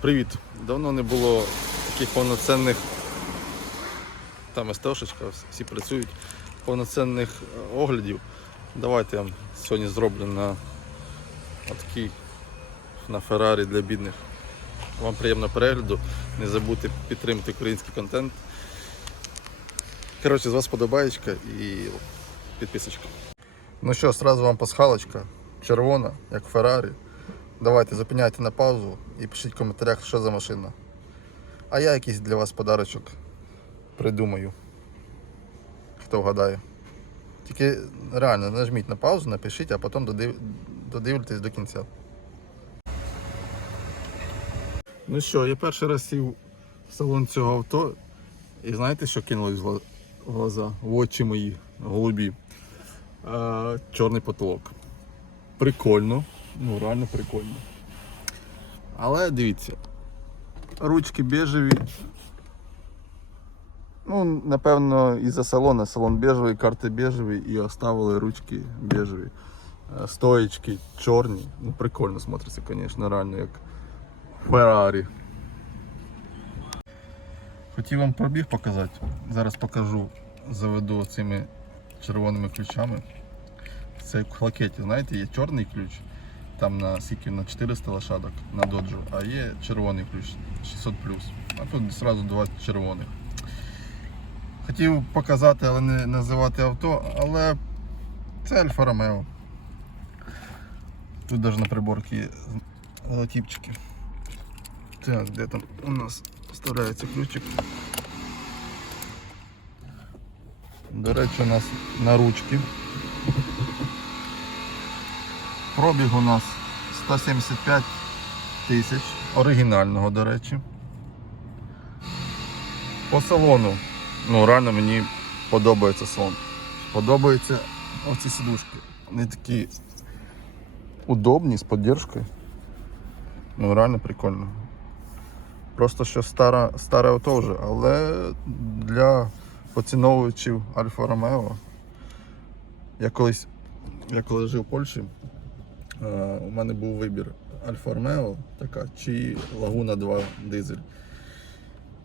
Привіт! Давно не було таких повноцінних, там СТОшечка, всі працюють, повноцінних е, оглядів. Давайте я сьогодні зроблю на такий на Феррарі для бідних. Вам приємного перегляду. Не забудьте підтримати український контент. Коротше, з вас подобаєчка і підписочка. Ну що, сразу вам пасхалочка. Червона, як Феррарі. Давайте зупиняйте на паузу і пишіть в коментарях, що за машина. А я якийсь для вас подарочок придумаю. Хто вгадає. Тільки реально нажміть на паузу, напишіть, а потім додив... додивитесь до кінця. Ну що, я перший раз сів в салон цього авто і знаєте, що кинулось в глаза? В очі мої голубі. А, чорний потолок. Прикольно. Ну, реально прикольно. Але дивіться. Ручки бежеві. Ну, напевно, із-за салона. Салон бежевий, карти бежеві і оставили ручки бежеві. Е, Стоечки чорні. Ну, прикольно смотриться, звісно, реально як Феррарі. Хотів вам пробіг показати. Зараз покажу, заведу цими червоними ключами. Це в плакеті, знаєте, є чорний ключ, там на скільки на 400 лошадок на доджу, а є червоний ключ 600 А тут одразу два червоних. Хотів показати, але не називати авто, але це Альфа Ромео. Тут навіть на приборці є. Так, де там у нас вставляється ключик. До речі, у нас на ручки. Пробіг у нас 175 тисяч, оригінального, до речі. По салону, ну реально мені подобається салон. Подобаються оці сидушки. Вони такі удобні, з підтримкою. Ну реально прикольно. Просто що стара, старе авто вже, але для поціновувачів Альфа Ромео. Я колись, я коли жив в Польщі, у мене був вибір Альфа Ромео така чи Лагуна 2 дизель.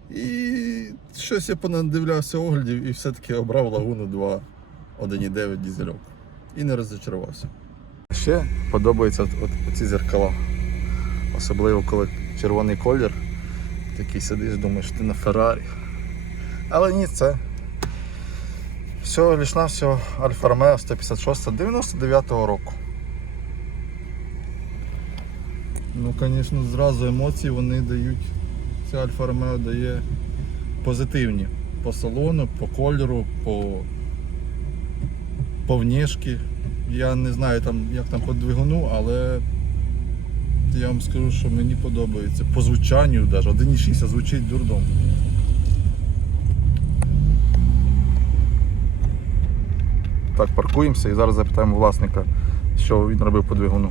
І щось я понадивлявся оглядів і все-таки обрав Лагуну 2 1.9 дизельок. І не розчарувався. Ще подобаються от, ці зеркала. Особливо коли червоний колір. Такий сидиш, думаєш, ти на Феррарі. Але ні, це. Все, лиш на все, Альфа Ромео 156 99-го року. Ну, звісно, зразу емоції вони дають. Ця Альфа Ромео дає позитивні. По салону, по кольору, по, по внешки. Я не знаю там, як там по двигуну, але я вам скажу, що мені подобається. По звучанню навіть 1.6 звучить дурдом. Так, паркуємося і зараз запитаємо власника, що він робив по двигуну.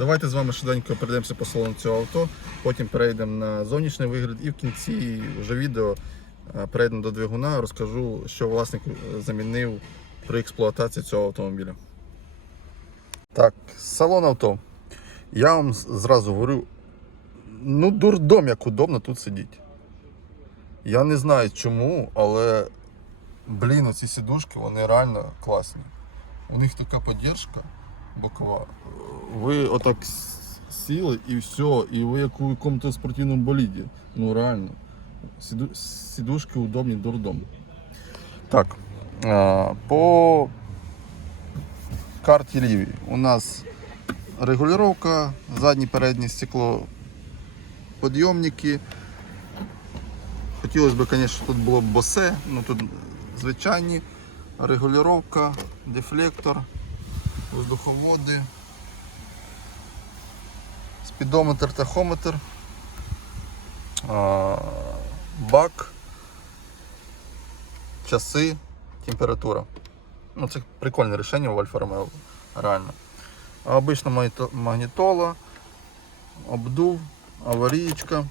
Давайте з вами швиденько перейдемося по салону цього авто, потім перейдемо на зовнішній вигляд і в кінці вже відео перейдемо до двигуна, розкажу, що власник е, замінив при експлуатації цього автомобіля. Так, салон авто. Я вам зразу говорю, ну дурдом, як удобно тут сидіти. Я не знаю чому, але блін, оці сідушки вони реально класні. У них така підтримка бокова. Ви отак сіли і все, і ви як у якомусь спортивному боліді. Ну реально. Сіду- Сідушки удобні дурдом. Так. а, По карті лівій у нас регулювання, заднє переднє стекло, підйомники. Хотілося б, звісно, тут було б босе, ну тут звичайні регулювання, дефлектор, воздуховоди, спідометр, тахометр, бак, часи, температура. Ну, це прикольне рішення у Альфа Ромео, реально. Обична магнітола, обдув, аварієчка.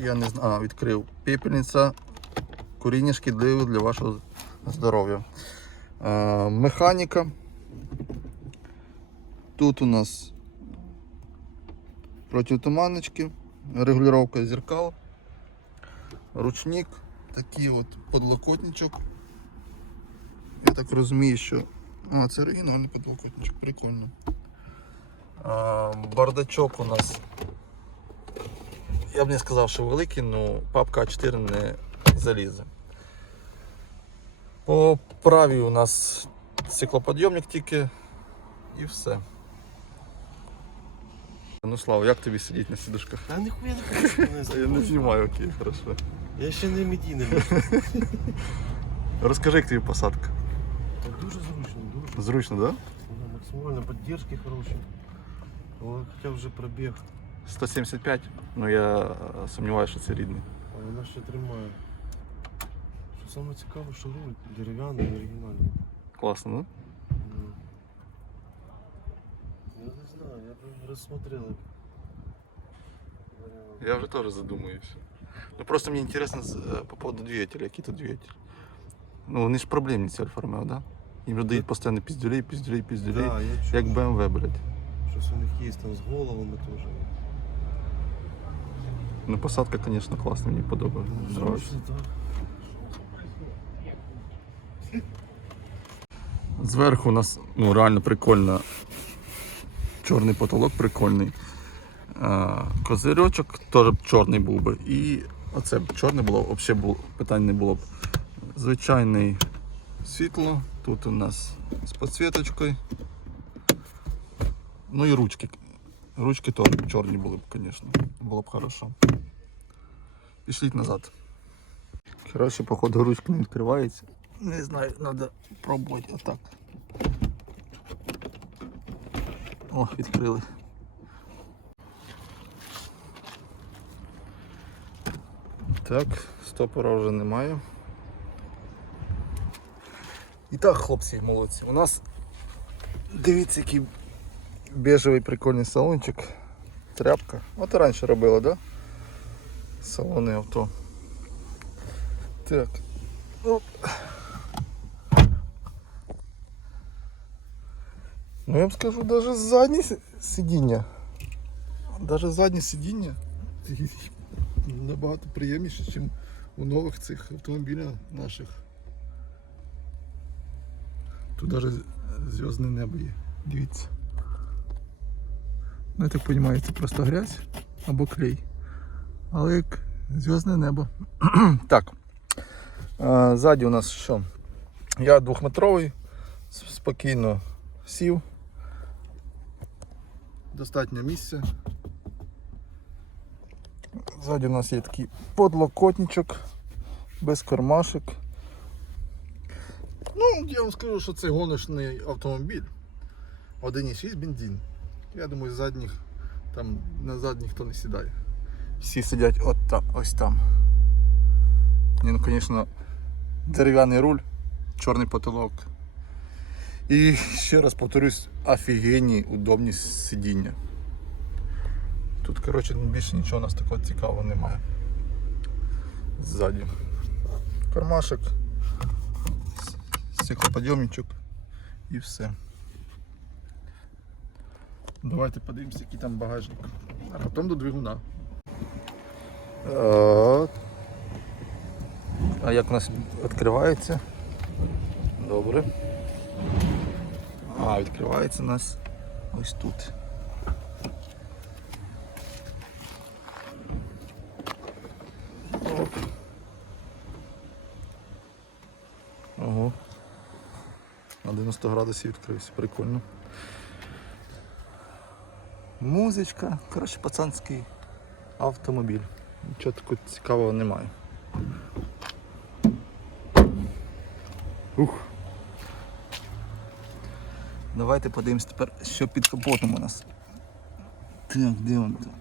Я не знаю, відкрив пепельниця, куріння шкідливе для вашого здоров'я. Механіка, Тут у нас протитуманочки, регулювання зеркал, ручник, такий от подлокотничок. Я так розумію, що. А, це оригінальний подлокотничок, прикольно. А, бардачок у нас. Я б не сказав, що великий, але папка А4 не залізе. По правій у нас стеклоподйомник тільки і все. Ну Слава, як тобі сидіти на сидушках? А ніхуя не хочу мене Я не знімати. знімаю, окей, хорошо. Я ще не медійний. Розкажи, як тобі посадка. Так дуже зручно, дуже. Зручно, так? Да? Да, Максимально поддержки хороші. Але хоча вже пробіг, 175, ну я е, сумніваюся, що це рідний. а вона ще тримає. Саме цікаве, що руль дерев'яний, оригінальний. Класно? Ну. Я не знаю, я б розсмотрел. Я вже теж задумуюся. Ну просто мені цікаво е, по поводу двигателя, який тут двигатель. Ну вони ж проблемні ці Альфа Ромео, да? Їм же дають постійно піздюлей, піздюлей, піздюлей. Да, Як BMW, блядь. Щось у них є там з головами теж. Ну посадка, звісно, класна, мені подобається. Нравиться. Зверху у нас ну, реально прикольно. Чорний потолок прикольний. А, козирьочок теж б чорний був би. І оце б чорне було, взагалі було, питань не було б. Звичайний світло. Тут у нас з підсвіточкою. Ну і ручки. Ручки теж чорні були б, звісно. Було б хорошо. Пішліть назад. Коротше, походу ручка не відкривається. Не знаю, треба пробувати отак. О, відкрили. Так, стопора вже немає. І так, хлопці, молодці. У нас дивіться, який бежевий прикольний салончик. Тряпка. От і раніше робили, да? Салони авто. Так. Оп. Ну я вам скажу, даже заднє сидіння. Даже заднє сидіння набагато приємніше, ніж у нових цих автомобілях наших. Тут даже зв'язне небо є. Дивіться. Ну, я так розумію, це просто грязь або клей. Але як зв'язне небо. так. Ззаді у нас що? Я двохметровий, спокійно сів. Достатньо місця. Ззаді у нас є такий подлокотничок, без кармашек. Ну, я вам скажу, що це гоночний автомобіль. 1,6 бензин. Я думаю, задніх, там на задніх ніхто не сідає. Всі сидять от та, ось там. Ні, ну, звісно, дерев'яний руль, чорний потолок. І ще раз повторюсь, офігенні удобні сидіння. Тут, коротше, більше нічого у нас такого цікавого немає. Ззаді. Кармашек, стеклоподйомничок і все. Давайте подивимося, який там багажник. А потім до двигуна. А як у нас відкривається? Добре. А, відкривається у нас ось тут. Оп. Ого. На 90 градусів відкрився, прикольно. Музичка. Коротше, пацанський автомобіль. Нічого такого цікавого немає. Ух. Давайте подивимось тепер, що під капотом у нас. Так, де он там?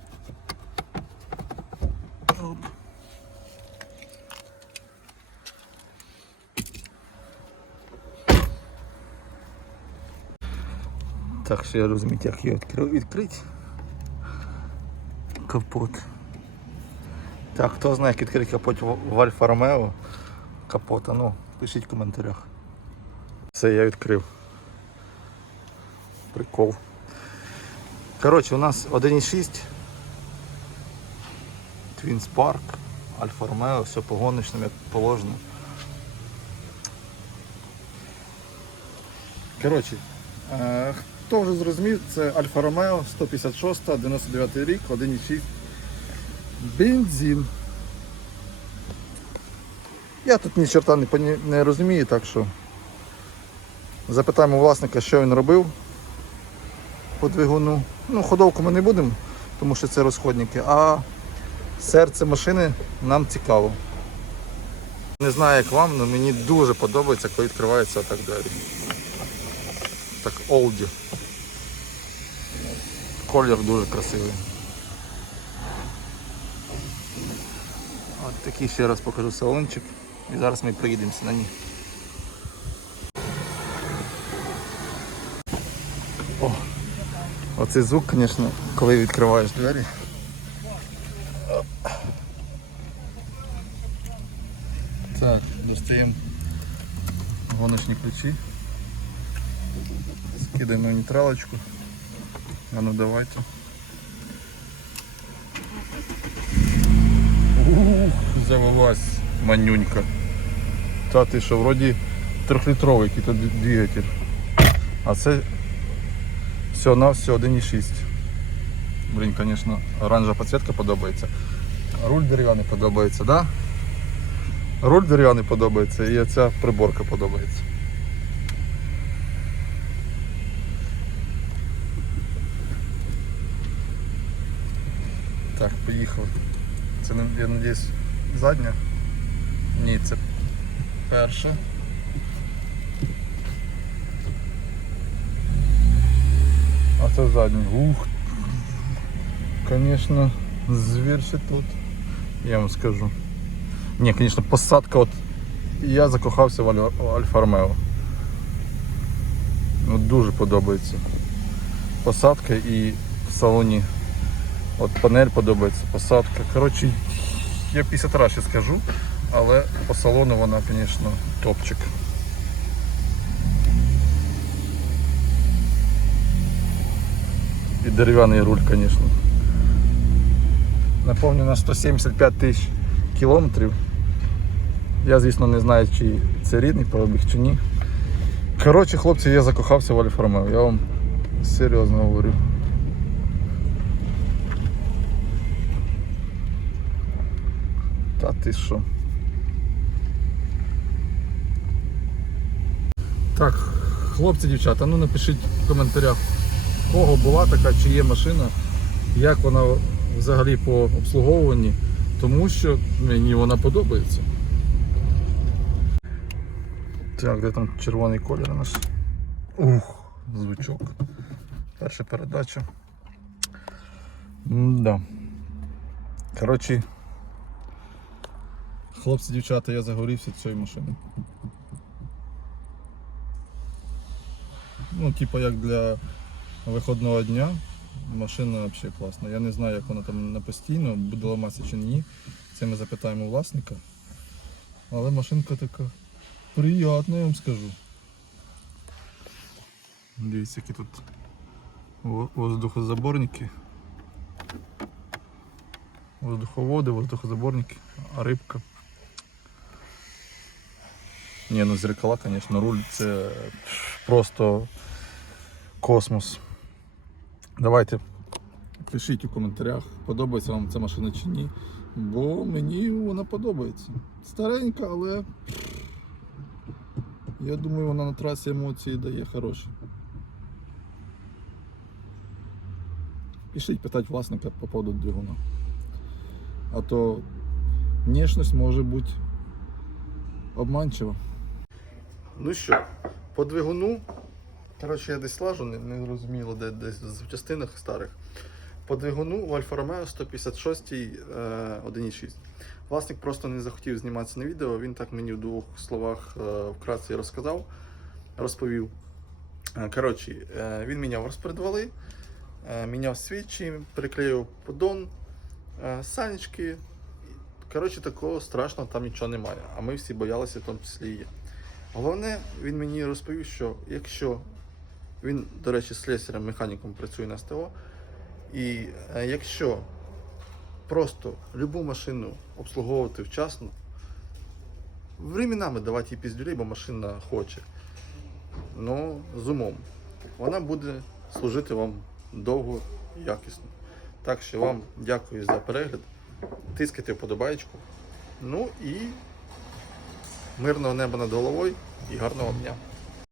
Так, що я розумію, як його відкрити. Капот. Так, хто знає, як відкрити капот в Альфа Ромео капота, ну, пишіть в коментарях. Все, я відкрив. Прикол. Коротше, у нас 1.6 Twin Spark, Alfa Romeo, все по гоночним, як положено. Коротше, е, хто вже зрозумів, це Alfa Romeo 156, 99 рік, 1.6 бензин. Я тут ні черта не, не розумію, так що запитаємо власника, що він робив по. Ну, ходовку ми не будемо, тому що це розходники, а серце машини нам цікаво. Не знаю як вам, але мені дуже подобається, коли відкривається отак двері. Так олді. Колір дуже красивий. От такий ще раз покажу салончик. І зараз ми приїдемося на ній. Оцей звук, звісно, коли відкриваєш двері. Так, достаємо гоночні ключі. Скидаємо нейтралочку. А ну давайте. Ух, завелась манюнька. Та ти що, вроді трьохлітровий який то двигатель. А це все на все 1,6. Блін, звісно, оранжева підсвітка подобається. Руль дерев'яний подобається, да? Руль дерев'яний подобається і оця приборка подобається. Так, поїхали. Це, я надіюсь, задня? Ні, це перша. Це задня. Ух. Конечно, звір тут. Я вам скажу. Ні, звісно, посадка от. Я закохався в Альфа Ромео. Ну, дуже подобається. Посадка і в салоні От панель подобається, посадка. Коротше, я 50 разів скажу, але по салону вона, звісно, топчик. І дерев'яний руль, звісно. Наповню на 175 тисяч кілометрів. Я, звісно, не знаю, чи це рідний пробіг, чи ні. Коротше, хлопці, я закохався в Альфа Ромео, я вам серйозно говорю. Та ти що? Так, хлопці, дівчата, ну напишіть в коментарях, кого була така, чи є машина, як вона взагалі по обслуговуванні, тому що мені вона подобається. Так, де там червоний колір наш? Ух, звучок. Перша передача. М-да. Коротше, Хлопці, дівчата, я загорівся цією машиною. Ну, типа як для виходного дня. Машина взагалі класна. Я не знаю, як вона там на постійно, буде ламатися чи ні. Це ми запитаємо власника. Але машинка така приятна, я вам скажу. Дивіться, які тут воздухозаборники. Воздуховоди, воздухозаборники, а рибка. Ні, ну зеркала, звісно, руль це просто космос. Давайте пишіть у коментарях, подобається вам ця машина чи ні. Бо мені вона подобається. Старенька, але я думаю, вона на трасі емоції дає хороші. Пишіть питати власника по поводу двигуна. А то внешність може бути обманчива. Ну що, по двигуну, коротше, я десь лажу, не, не зрозуміло, де десь в частинах старих. По двигуну у Альфа Ромео 156 е, 1.6. Власник просто не захотів зніматися на відео, він так мені в двох словах е, вкратце розказав, розповів. Е, Коротше, е, він міняв розпредвали, е, міняв свічі, приклеїв поддон, е, санечки. Коротше, такого страшного там нічого немає. А ми всі боялися, в тому числі і я. Головне, він мені розповів, що якщо він, до речі, слесарем, механіком працює на СТО, І е, якщо просто любу машину обслуговувати вчасно, временами давати їй піздюлей, бо машина хоче. Ну, з умом. Вона буде служити вам довго і якісно. Так що вам дякую за перегляд. Тискайте вподобайку. Ну і мирного неба над головою і гарного дня.